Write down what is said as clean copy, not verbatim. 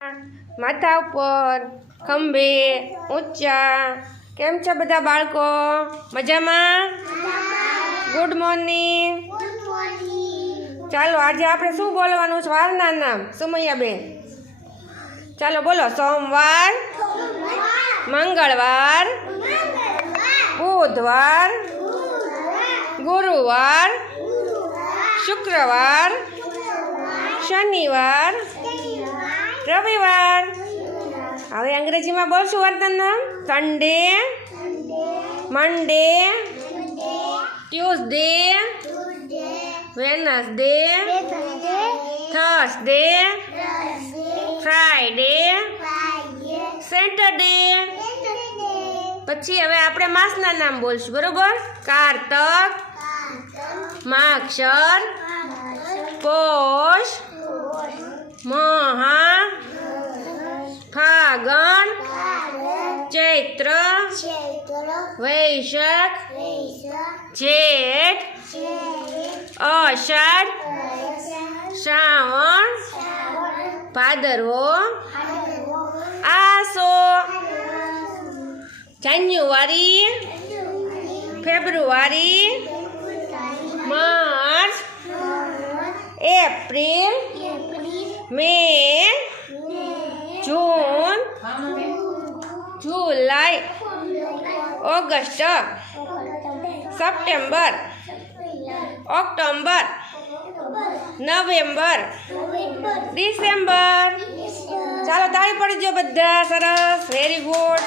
માથા ઉપર ખંભે ઊંચા. કેમ છે બધા બાળકો? મજામાં? Good morning. ચાલો આજે આપણે શું બોલવાનું છે? વારના નામ. સુમૈયાબેન ચાલો બોલો. સોમવાર, મંગળવાર, બુધવાર, ગુરુવાર, શુક્રવાર, શનિવાર, રવિવાર. હવે અંગ્રેજીમાં બોલશું વાર્તાનું નામ. Sunday, Monday, Tuesday, Wednesday, Thursday, Friday, Saturday. પછી હવે આપણે માસના નામ બોલશું, બરોબર? કારતક, માગશર, પોષ, મહા, ફાગણ, ચૈત્ર, વૈશાખ, જેઠ, અષાઢ, શ્રાવણ, ભાદરવો, આસો, January, February, March, April, May, June, July, August, September, October, November, December. ચાલો તાળી પડી જો બધા. સરસ, વેરી ગુડ.